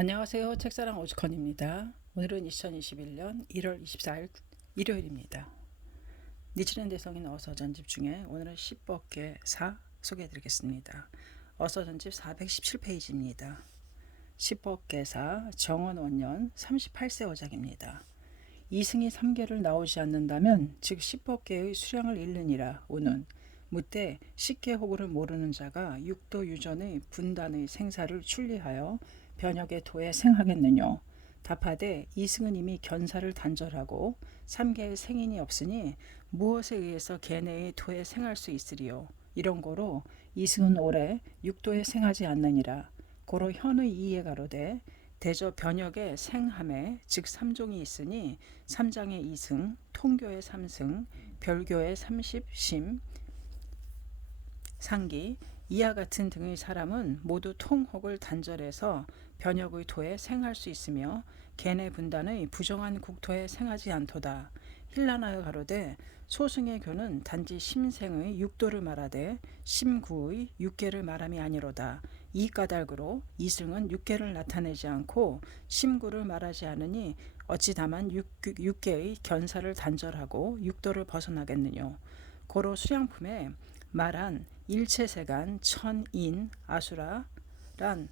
안녕하세요. 책사랑 오죽헌입니다. 오늘은 2021년 1월 24일 일요일입니다. 니치는 대성인 어서전집 중에 오늘은 10법계 4 소개해드리겠습니다. 어서전집 417페이지입니다. 10법계 4 정원원년 38세 어작입니다. 이승이 3계를 나오지 않는다면 즉 10법계의 수량을 잃느니라 오는 무때 식계 호구를 모르는 자가 육도 유전의 분단의 생사를 출리하여 변역의 도에 생하겠느뇨. 답하되 이승은 이미 견사를 단절하고 3계의 생인이 없으니 무엇에 의해서 계내의 도에 생할 수 있으리요. 이런 고로 이승은 올해 육도에 생하지 않느니라. 고로 현의 이에 가로되 대저 변역의 생함에 즉 3종이 있으니 3장의 2승, 통교의 3승, 별교의 30심, 상기 이와 같은 등의 사람은 모두 통혹을 단절해서 변역의 토에 생할 수 있으며 계내 분단의 부정한 국토에 생하지 않도다. 힐라나여 가로되 소승의 교는 단지 심생의 육도를 말하되 심구의 육계를 말함이 아니로다. 이 까닭으로 이승은 육계를 나타내지 않고 심구를 말하지 않으니 어찌 다만 육계의 견사를 단절하고 육도를 벗어나겠느뇨. 고로 수량품에 말한 일체세간 천인 아수라란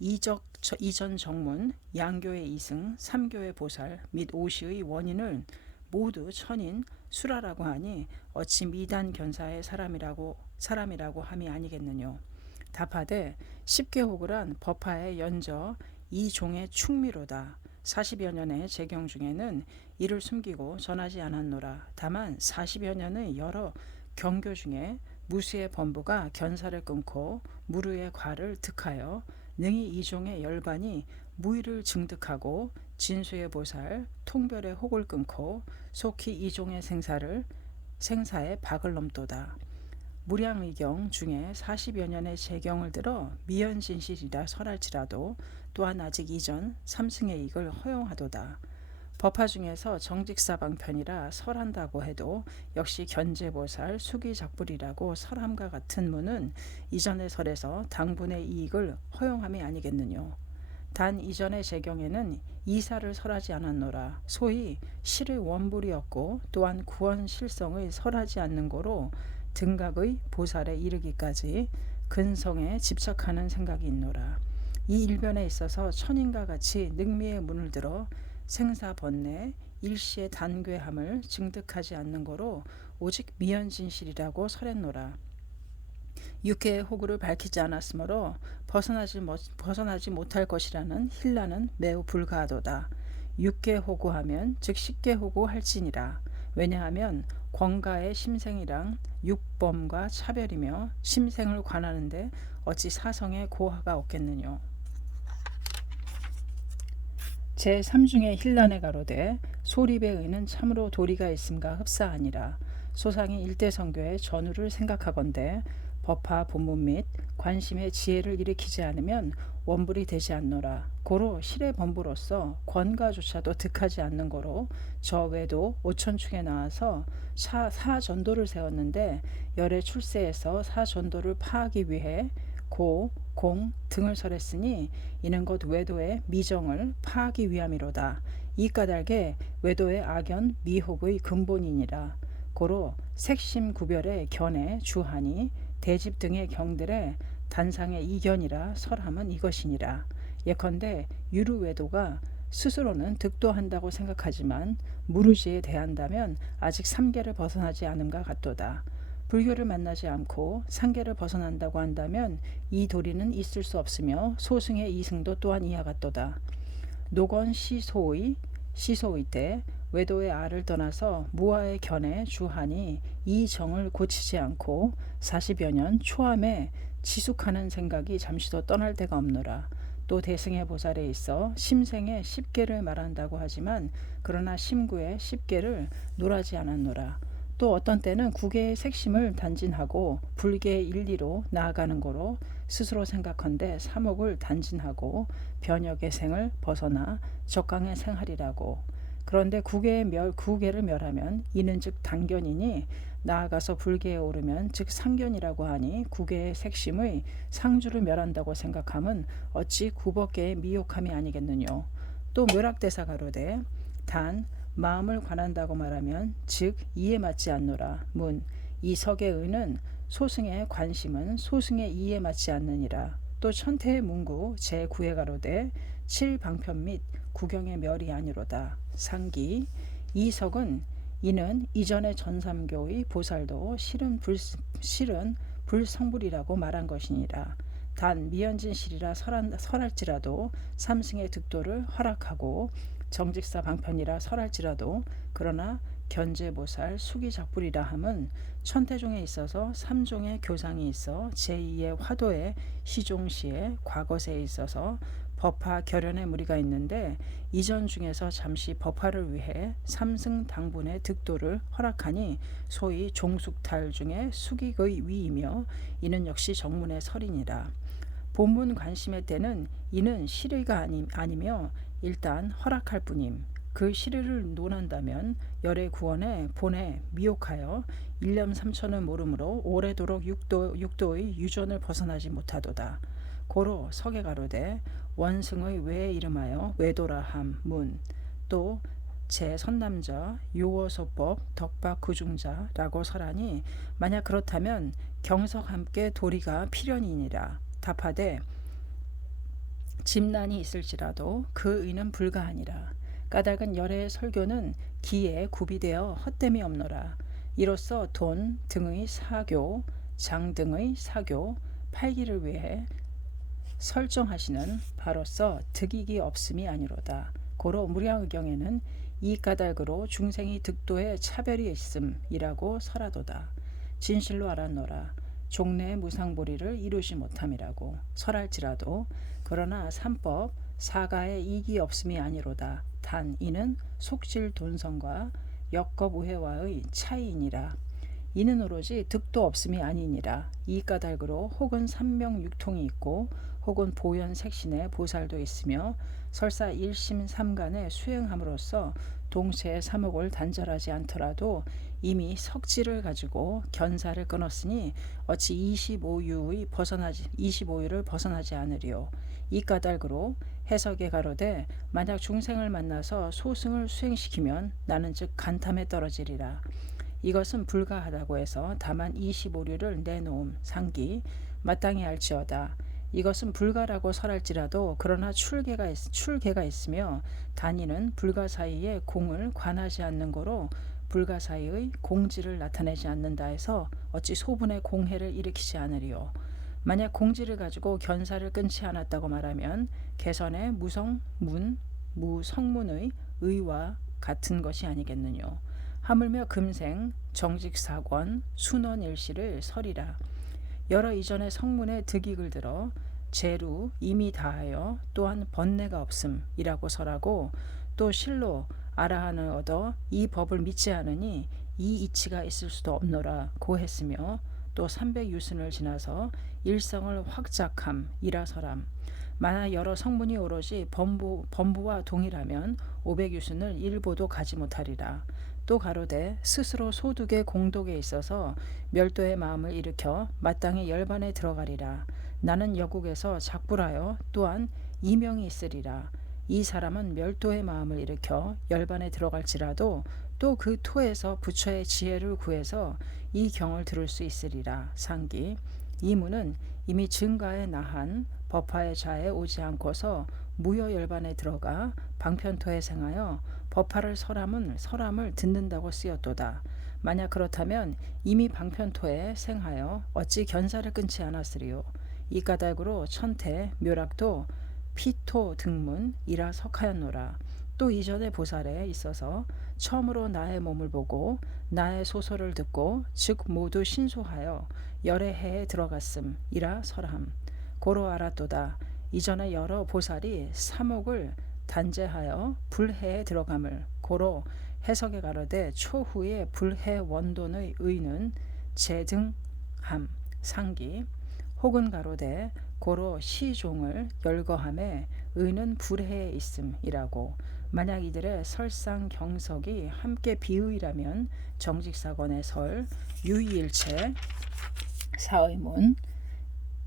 이전 정문 양교의 이승 삼교의 보살 및 오시의 원인을 모두 천인 수라라고 하니 어찌 미단 견사의 사람이라고 함이 아니겠느뇨. 답하되 십계호구란 법하의 연저 이 종의 충미로다. 40여 년의 재경 중에는 이를 숨기고 전하지 않았노라. 다만 40여 년의 여러 경교 중에 무수의 범부가 견사를 끊고 무르의 과를 득하여 능히 이종의 열반이 무의를 증득하고 진수의 보살 통별의 혹을 끊고 속히 이종의 생사에 박을 넘도다. 무량의경 중에 40여 년의 재경을 들어 미연진실이라 설할지라도 또한 아직 이전 삼승의 익을 허용하도다. 법화 중에서 정직사방편이라 설한다고 해도 역시 견제보살 수기작불이라고 설함과 같은 문은 이전의 설에서 당분의 이익을 허용함이 아니겠느뇨. 단 이전의 재경에는 이사를 설하지 않았노라. 소위 실의 원불이었고 또한 구원실성의 설하지 않는 고로 등각의 보살에 이르기까지 근성에 집착하는 생각이 있노라. 이 일변에 있어서 천인과 같이 능미의 문을 들어 생사번뇌 일시의 단괴함을 증득하지 않는 거로 오직 미연진실이라고 설했노라. 육계의 호구를 밝히지 않았으므로 벗어나지 못할 것이라는 힐라는 매우 불가하도다. 육계 호구하면 즉 십계 호구 할지니라. 왜냐하면 권가의 심생이랑 육범과 차별이며 심생을 관하는데 어찌 사성의 고하가 없겠느뇨. 제3중의 힐란에 가로되 소립에 의는 참으로 도리가 있음과 흡사하니라. 소상이 일대성교의 전후를 생각하건대 법화 본문 및 관심의 지혜를 일으키지 않으면 원불이 되지 않노라. 고로 실의 범부로서 권가조차도 득하지 않는 거로 저 외도 오천축에 나와서 사전도를 세웠는데 열의 출세에서 사전도를 파하기 위해 고, 공 등을 설했으니 이는 곧 외도의 미정을 파하기 위함이로다. 이 까닭에 외도의 악연 미혹의 근본이니라. 고로 색심 구별의 견해 주하니 대집 등의 경들의 단상의 이견이라 설함은 이것이니라. 예컨대 유루외도가 스스로는 득도한다고 생각하지만 무르지에 대한다면 아직 삼계를 벗어나지 않음과 같도다. 불교를 만나지 않고 상계를 벗어난다고 한다면 이 도리는 있을 수 없으며 소승의 이승도 또한 이와 같도다. 노건 시소의 때 외도의 알을 떠나서 무아의 견해 주하니 이 정을 고치지 않고 40여 년 초함에 지숙하는 생각이 잠시도 떠날 데가 없노라. 또 대승의 보살에 있어 심생의 10계를 말한다고 하지만 그러나 심구의 10계를 노라지 않았노라. 또 어떤 때는 구계의 색심을 단진하고 불계의 일리로 나아가는 거로 스스로 생각한데 삼옥을 단진하고 변역의 생을 벗어나 적강의 생하리라고. 그런데 구계를 멸하면 이는 즉 단견이니 나아가서 불계에 오르면 즉 상견이라고 하니 구계의 색심의 상주를 멸한다고 생각함은 어찌 구법계의 미혹함이 아니겠느뇨. 또 묘락대사 가로되 단 마음을 관한다고 말하면 즉 이에 맞지 않노라. 문 이 석의 의는 소승의 관심은 소승의 이에 맞지 않느니라. 또 천태의 문구 제9회 가로되 칠방편 및 구경의 멸이 아니로다. 상기 이석은 이는 이전의 전삼교의 보살도 실은 불성불이라고 말한 것이니라. 단 미연진실이라 설할지라도 삼승의 득도를 허락하고 정직사 방편이라 설할지라도 그러나 견제보살 수기작불이라 함은 천태종에 있어서 삼종의 교상이 있어 제2의 화도의 시종시에 과거세에 있어서 법화 결연의 무리가 있는데 이전 중에서 잠시 법화를 위해 삼승 당분의 득도를 허락하니 소위 종숙탈 중에 수기의 위이며 이는 역시 정문의 설이니라. 본문 관심의 때는 이는 실의가 아니며 일단 허락할 뿐임. 그 실의를 논한다면 열의 구원에 본에 미혹하여 일념 삼천을 모르므로 오래도록 육도의 유전을 벗어나지 못하도다. 고로 석에 가로되 원승의 외에 이름하여 외도라함 문. 또 제선남자 요어소법 덕박 구중자라고 설하니 만약 그렇다면 경석 함께 도리가 필연이니라. 답하되 집난이 있을지라도 그 의는 불가하니라. 까닭은 열의 설교는 기에 구비되어 헛됨이 없노라. 이로써 돈 등의 사교, 장 등의 사교, 팔기를 위해 설정하시는 바로서 득익이 없음이 아니로다. 고로 무량의경에는 이 까닭으로 중생이 득도에 차별이 있음이라고 설하도다. 진실로 알았노라. 종래의 무상보리를 이루지 못함이라고 설할지라도 그러나 삼법 사가에 이익이 없음이 아니로다. 단 이는 속질 돈성과 역겁우회와의 차이이니라. 이는 오로지 득도 없음이 아니니라. 이 까닭으로 혹은 삼명육통이 있고 혹은 보현색신의 보살도 있으며 설사 일심삼간에 수행함으로써 동체의 삼옥을 단절하지 않더라도 이미 석지를 가지고 견사를 끊었으니 어찌 25유를 벗어나지 않으리요. 이 까닭으로 해석에 가로되 만약 중생을 만나서 소승을 수행시키면 나는 즉 간탐에 떨어지리라. 이것은 불가하다고 해서 다만 25류를 내놓음 상기 마땅히 알지어다. 이것은 불가라고 설할지라도 그러나 출계가 있으며 단위는 불가 사이에 공을 관하지 않는 거로 불가 사이의 공지를 나타내지 않는다 해서 어찌 소분의 공해를 일으키지 않으리요. 만약 공지를 가지고 견사를 끊지 않았다고 말하면 개선의 무성문의 의와 같은 것이 아니겠느뇨. 하물며 금생 정직사권 순원일시를 설이라. 여러 이전의 성문의 득익을 들어 재루 이미 다하여 또한 번뇌가 없음이라고 설하고 또 실로 아라한을 얻어 이 법을 믿지 않으니 이 이치가 있을 수도 없노라 고했으며 또 300유순을 지나서 일성을 확작함이라 설함. 만약 여러 성문이 오로지 범부와 동일하면 500유순을 일보도 가지 못하리라. 또 가로되 스스로 소득의 공덕에 있어서 멸도의 마음을 일으켜 마땅히 열반에 들어가리라. 나는 여국에서 작불하여 또한 이명이 있으리라. 이 사람은 멸도의 마음을 일으켜 열반에 들어갈지라도 또 그 토에서 부처의 지혜를 구해서 이 경을 들을 수 있으리라. 상기 이문은 이미 증가에 나한 법화의 자에 오지 않고서 무여 열반에 들어가 방편토에 생하여 법화를 설함을 듣는다고 쓰였도다. 만약 그렇다면 이미 방편토에 생하여 어찌 견사를 끊지 않았으리요. 이 까닭으로 천태 묘락도 피토 등문이라 석하였노라. 또 이전의 보살에 있어서 처음으로 나의 몸을 보고 나의 소설을 듣고 즉 모두 신소하여 열의 해에 들어갔음이라 설함. 고로 알았도다. 이전에 여러 보살이 삼옥을 단제하여 불해에 들어감을. 고로 해석에 가로되 초후의 불해 원돈의 의는 제등함 상기 혹은 가로되 고로 시종을 열거함에 의는 불해에 있음이라고. 만약 이들의 설상 경석이 함께 비의라면 정직사건의 설, 유의일체, 사의문,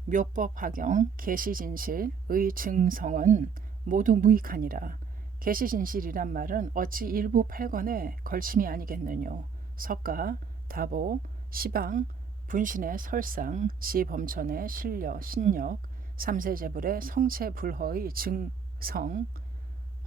묘법 하경, 계시진실의 증성은 모두 무익하니라. 계시진실이란 말은 어찌 일부 팔권에 걸침이 아니겠느뇨. 석가, 다보, 시방, 분신의 설상, 지범천의 신력, 삼세제불의 성체불허의 증성,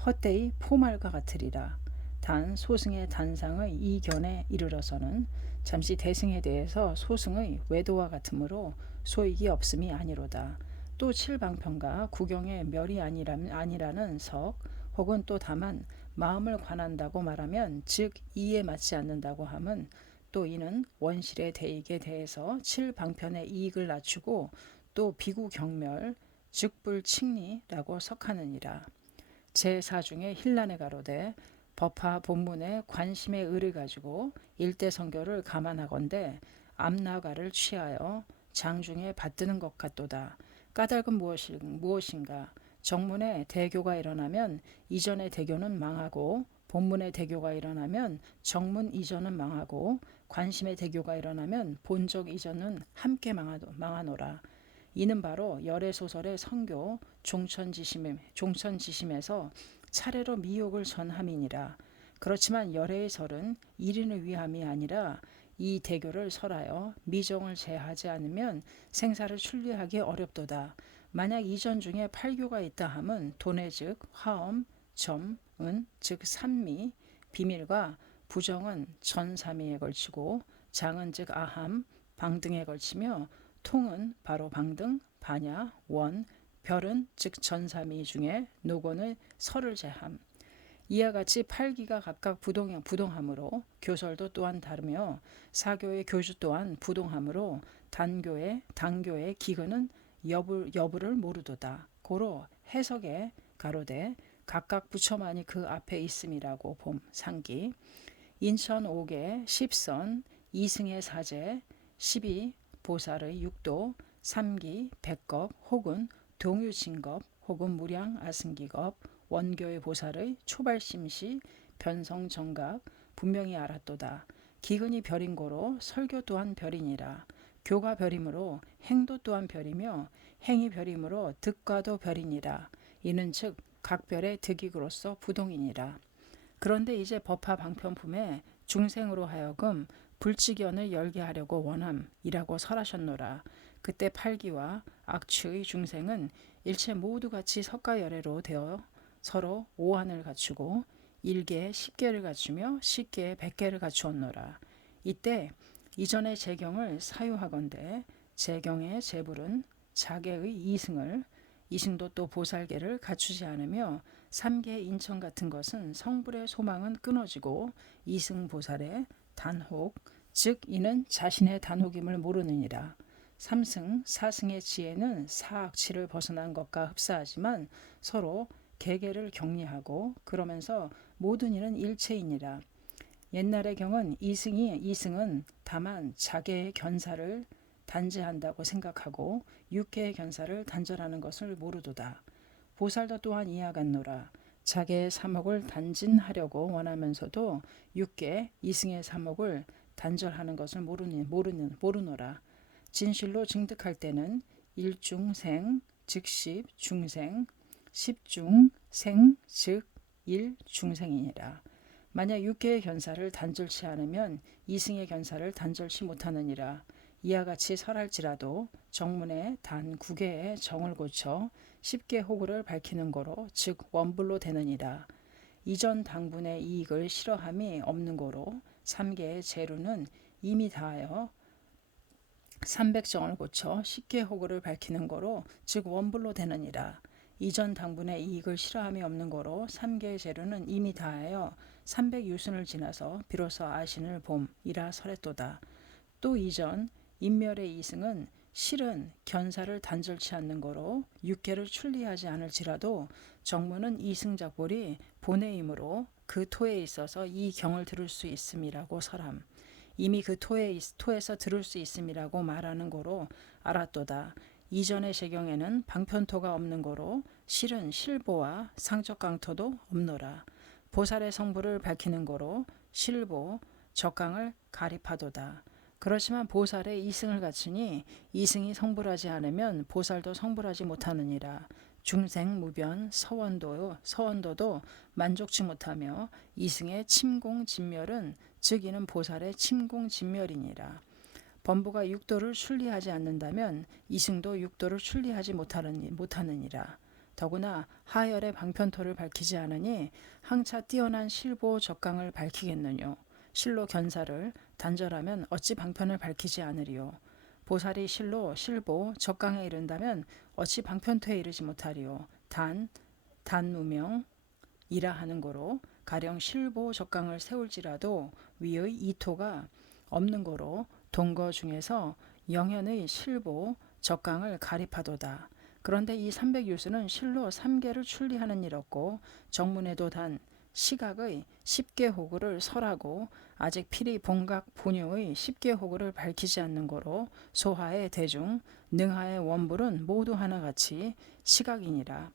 헛되이 포말과 같으리라. 단 소승의 단상의 이견에 이르러서는 잠시 대승에 대해서 소승의 외도와 같으므로 소익이 없음이 아니로다. 또 칠방편과 구경의 멸이 아니라는 석, 혹은 또 다만 마음을 관한다고 말하면 즉 이에 맞지 않는다고 함은 또 이는 원실의 대익에 대해서 칠방편의 이익을 낮추고 또 비구경멸 즉불칭리라고 석하느니라. 제4중에 힐란에 가로되 법화 본문에 관심의 의를 가지고 일대성교를 감안하건대 암나가를 취하여 장중에 받드는 것 같도다. 까닭은 무엇인가? 정문에 대교가 일어나면 이전의 대교는 망하고 본문의 대교가 일어나면 정문 이전은 망하고 관심의 대교가 일어나면 본적 이전은 함께 망하노라. 이는 바로 열애소설의 성교 종천지심에서 차례로 미혹을 전함이니라. 그렇지만 열애의 설은 일인을 위함이 아니라 이 대교를 설하여 미정을 제하지 않으면 생사를 출리하기 어렵도다. 만약 이전 중에 팔교가 있다 함은 도내 즉 화엄, 점은 즉 산미, 비밀과 부정은 전삼위에 걸치고 장은 즉 아함, 방 등에 걸치며 통은 바로 방등, 반야, 원, 별은 즉 전삼위 중에 노건의 설을 제함. 이와 같이 팔기가 각각 부동하므로 교설도 또한 다르며 사교의 교주 또한 부동하므로 당교의 기근은 여부를 모르도다. 고로 해석에 가로되 각각 부처만이 그 앞에 있음이라고 봄 상기 인천 5개 10선 이승의 사제 12 보살의 육도 3기 백겁 혹은 동유진겁 혹은 무량 아승기겁 원교의 보살의 초발심시 변성정각 분명히 알았도다. 기근이 별인 고로 설교 또한 별이니라. 교가 별이므로 행도 또한 별이며 행이 별이므로 득과도 별이니라. 이는 즉 각별의 득익으로서 부동이니라. 그런데 이제 법화 방편품에 중생으로 하여금 불치견을 열게 하려고 원함이라고 설하셨노라. 그때 팔기와 악취의 중생은 일체 모두 같이 석가열애로 되어 서로 오한을 갖추고 1개 10개를 갖추며 10개에 100개를 갖추었노라. 이때 이전의 재경을 사유하건대 재경의 재불은 자계의 이승도 또 보살계를 갖추지 않으며 3계 인천 같은 것은 성불의 소망은 끊어지고 이승보살의 단혹 즉 이는 자신의 단혹임을 모르느니라. 3승 4승의 지혜는 사악치를 벗어난 것과 흡사하지만 서로 계계를 격리하고 그러면서 모든 일은 일체이니라. 옛날의 경은 이승은 다만 자계의 견사를 단죄한다고 생각하고 육계의 견사를 단절하는 것을 모르도다. 보살도 또한 이와 같노라. 자계의 사목을 단진하려고 원하면서도 육계 이승의 사목을 단절하는 것을 모르노라. 진실로 증득할 때는 일중생 즉 십중생 십중생 즉 일중생이니라. 만약 육계의 견사를 단절치 않으면 이승의 견사를 단절치 못하느니라. 이와 같이 설할지라도 정문에 단 9개의 정을 고쳐 10개 호구를 밝히는 거로 즉 원불로 되느니라. 이전 당분의 이익을 싫어함이 없는 거로 3개의 재루는 이미 다하여 300정을 고쳐 10개 호구를 밝히는 거로 즉 원불로 되느니라. 이전 당분의 이익을 싫어함이 없는 거로 3개의 재루는 이미 다하여 300유순을 지나서 비로소 아신을 봄이라 설했도다. 또 이전 인멸의 이승은 실은 견사를 단절치 않는 거로 육계를 출리하지 않을지라도 정문은 이승작볼이 본의이므로 그 토에 있어서 이 경을 들을 수 있음이라고 설함. 이미 그 토에서 들을 수 있음이라고 말하는 거로 알았도다. 이전의 재경에는 방편토가 없는 거로 실은 실보와 상적강토도 없노라. 보살의 성부를 밝히는 거로 실보, 적강을 가립하도다. 그렇지만 보살의 이승을 갖추니 이승이 성불하지 않으면 보살도 성불하지 못하느니라. 중생무변 서원도도 만족치 못하며 이승의 침공진멸은 즉 이는 보살의 침공진멸이니라. 범부가 육도를 출리하지 않는다면 이승도 육도를 출리하지 못하느니라. 더구나 하열의 방편토를 밝히지 않으니 항차 뛰어난 실보 적강을 밝히겠느뇨. 실로 견사를 단절하면 어찌 방편을 밝히지 않으리요. 보살이 실로 실보 적강에 이른다면 어찌 방편토에 이르지 못하리요. 단무명이라 하는 거로 가령 실보 적강을 세울지라도 위의 이토가 없는 거로 동거 중에서 영현의 실보 적강을 가립하도다. 그런데 이 300유수는 실로 3개를 출리하는 일 없고 정문에도 단 시각의 10개 호구를 설하고 아직 필히 본각 본효의 10개 호구를 밝히지 않는 거로 소하의 대중, 능하의 원불은 모두 하나같이 시각이니라.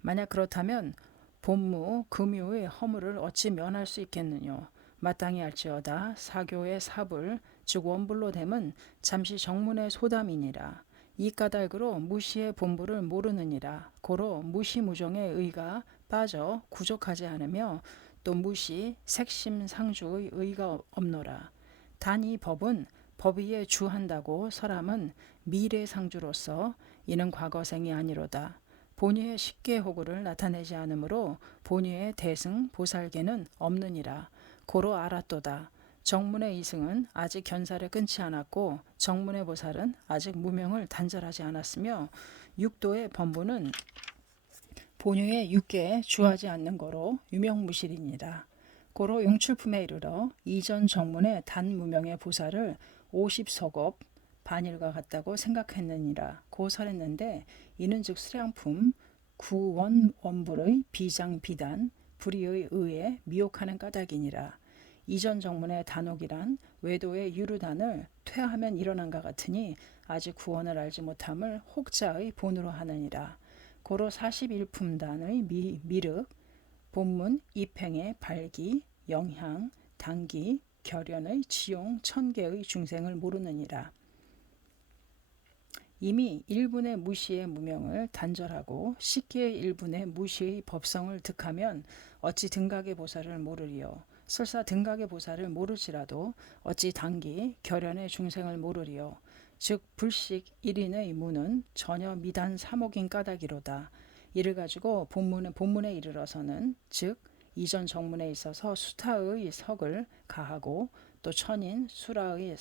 만약 그렇다면 본무, 금유의 허물을 어찌 면할 수 있겠느뇨. 마땅히 할지어다 사교의 사불, 즉 원불로 됨은 잠시 정문의 소담이니라. 이 까닭으로 무시의 본부를 모르느니라. 고로 무시무정의 의가 빠져 구족하지 않으며 또 무시 색심상주의 의가 없노라. 단 이 법은 법위에 주한다고 설함은 미래상주로서 이는 과거생이 아니로다. 본유의 십계호구를 나타내지 않으므로 본유의 대승 보살계는 없느니라. 고로 알았도다. 정문의 이승은 아직 견사를 끊지 않았고 정문의 보살은 아직 무명을 단절하지 않았으며 육도의 범부는 본유의 육계에 주하지 않는 거로 유명무실이니라. 고로 용출품에 이르러 이전 정문의 단무명의 보살을 50서겁 반일과 같다고 생각했느니라. 고 설했는데 이는 즉 수량품 구원원불의 비장비단 불의의 의에 미혹하는 까닭이니라. 이전 정문의 단옥이란 외도의 유루단을 퇴하면 일어난가 같으니 아직 구원을 알지 못함을 혹자의 본으로 하느니라. 고로 41품단의 미륵, 본문 입행의 발기, 영향, 단기, 결연의 지용, 천계의 중생을 모르느니라. 이미 일분의 무시의 무명을 단절하고 식기의 일분의 무시의 법성을 득하면 어찌 등각의 보살을 모르리요. 설사 등각의 보살을 모르지라도 어찌 단기 결연의 중생을 모르리요. 즉 불식 1인의 무는 전혀 미단 사목인 까닭이로다. 이를 가지고 본문에 이르러서는 즉 이전 정문에 있어서 수타의 석을 가하고 또 천인 수라의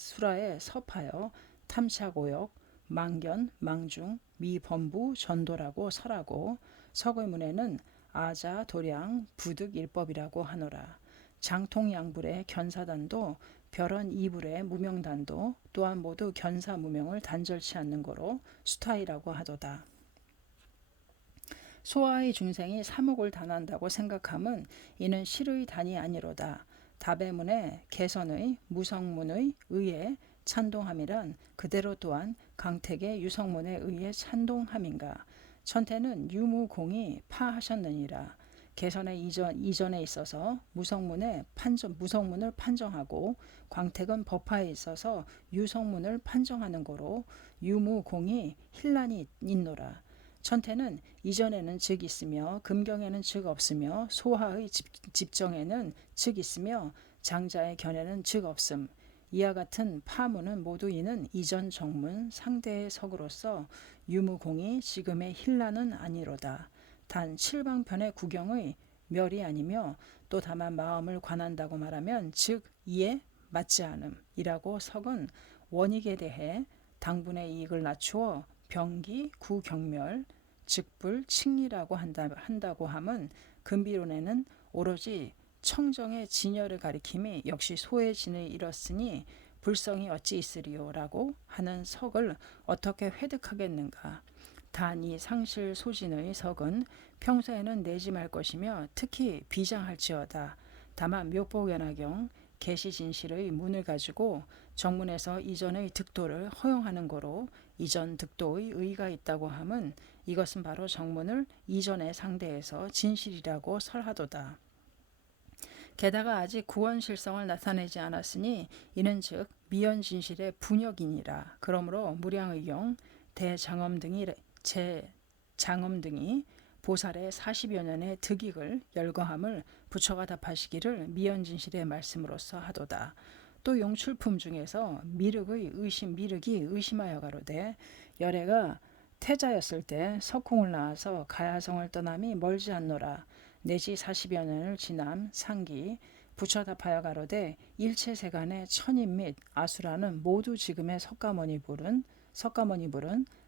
섭하여 탐차고역 망견 망중 미범부 전도라고 설하고 석의 문에는 아자 도량 부득 일법이라고 하노라. 장통양불의 견사단도 별언 이불의 무명단도 또한 모두 견사 무명을 단절치 않는 거로 수타이라고 하도다. 소아의 중생이 사목을 단한다고 생각함은 이는 실의 단이 아니로다. 다배문의 개선의 무성문의 의에 찬동함이란 그대로 또한 강택의 유성문에 의해 찬동함인가. 천태는 유무공이 파하셨느니라. 개선의 이전에 있어서 무성문을 판정하고 광택은 법화에 있어서 유성문을 판정하는 거로 유무공이 힐란이 있노라. 천태는 이전에는 즉 있으며 금경에는 즉 없으며 소하의 집정에는 즉 있으며 장자의 견에는 즉 없음. 이와 같은 파문은 모두 이는 이전 정문 상대의 석으로서 유무공이 지금의 힐란은 아니로다. 단 칠방편의 구경의 멸이 아니며 또 다만 마음을 관한다고 말하면 즉 이에 맞지 않음이라고 석은 원익에 대해 당분의 이익을 낮추어 병기 구경멸 즉불 칭리라고 한다고 함은 근비론에는 오로지 청정의 진열을 가리킴이 역시 소의 진을 잃었으니 불성이 어찌 있으리요라고 하는 석을 어떻게 회득하겠는가. 단 이 상실 소진의 석은 평소에는 내지 말 것이며 특히 비장할지어다. 다만 묘보견화경 계시진실의 문을 가지고 정문에서 이전의 득도를 허용하는 거로 이전 득도의 의의가 있다고 함은 이것은 바로 정문을 이전의 상대에서 진실이라고 설하도다. 게다가 아직 구원실성을 나타내지 않았으니 이는 즉 미연진실의 분역이니라. 그러므로 무량의경 대장엄 등이 보살의 40여 년의 득익을 열거함을 부처가 답하시기를 미연진실의 말씀으로서 하도다. 또 용출품 중에서 미륵이 의심하여 가로되 열애가 태자였을 때 석궁을 나와서 가야성을 떠남이 멀지 않노라. 내지 40여 년을 지남 상기 부처 답하여 가로되 일체 세간의 천인 및 아수라는 모두 지금의 석가모니 불은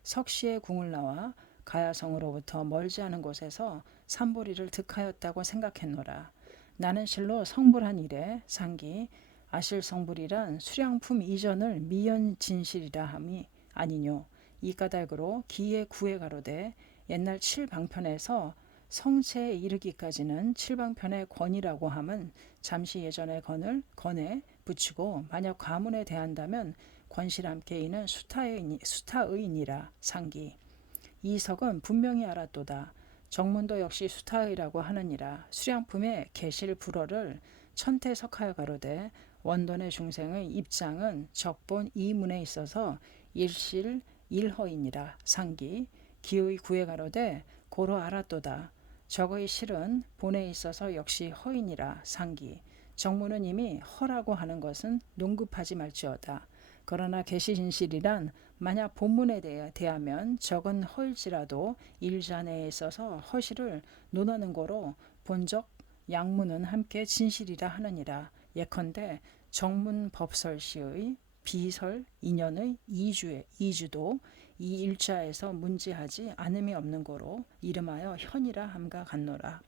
석시의 궁을 나와 가야성으로부터 멀지 않은 곳에서 삼보리를 득하였다고 생각했노라. 나는 실로 성불한 이래 상기 아실성불이란 수량품 이전을 미연진실이라 함이 아니뇨. 이 까닭으로 기에 구해 가로되 옛날 칠방편에서 성체에 이르기까지는 칠방편의 권이라고 함은 잠시 예전의 건에 붙이고 만약 과문에 대한다면 권실함께 이는 수타의니라. 상기 이석은 분명히 알았도다. 정문도 역시 수타의라고 하느니라. 수량품의 계실 불어를 천태석하여 가로되 원돈의 중생의 입장은 적본 이문에 있어서 일실 일허이니라. 상기 기의 구해 가로되 고로 알았도다. 적의 실은 본에 있어서 역시 허이니라. 상기 정문은 이미 허라고 하는 것은 농급하지 말지어다. 그러나 계시진실이란 만약 본문에 대하면 적은 허일지라도 일자 내에 있어서 허실을 논하는 거로 본적 양문은 함께 진실이라 하느니라. 예컨대 정문 법설시의 비설 인연의 이주도 이 일자에서 문지하지 않음이 없는 거로 이름하여 현이라 함과 같노라.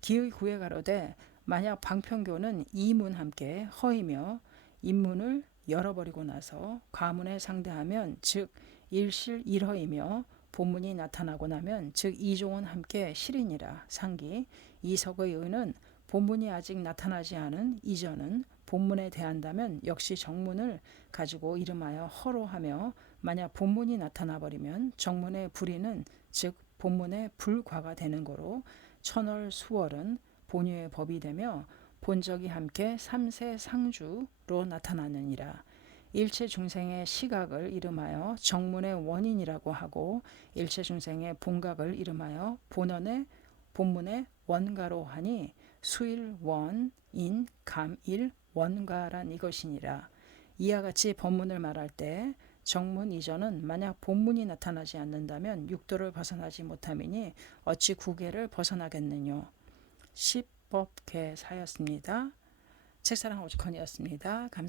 기의 구해 가로되 만약 방편교는 이문 함께 허이며 인문을 열어버리고 나서 과문에 상대하면 즉 일실 일허이며 본문이 나타나고 나면 즉 이종은 함께 실이니라. 상기 이석의 의는 본문이 아직 나타나지 않은 이전은 본문에 대한다면 역시 정문을 가지고 이름하여 허로 하며 만약 본문이 나타나 버리면 정문의 불이는 즉 본문의 불과가 되는 거로 천월 수월은 본유의 법이 되며 본적이 함께 삼세 상주로 나타나느니라. 일체 중생의 시각을 이름하여 정문의 원인이라고 하고 일체 중생의 본각을 이름하여 본문의 원가로 하니 수일 원인 감일 원가란 이것이니라. 이와 같이 법문을 말할 때 정문 이전은 만약 본문이 나타나지 않는다면 육도를 벗어나지 못함이니 어찌 구계를 벗어나겠느뇨. 십법계사였습니다. 책사랑 오죽헌이었습니다. 감사합니다.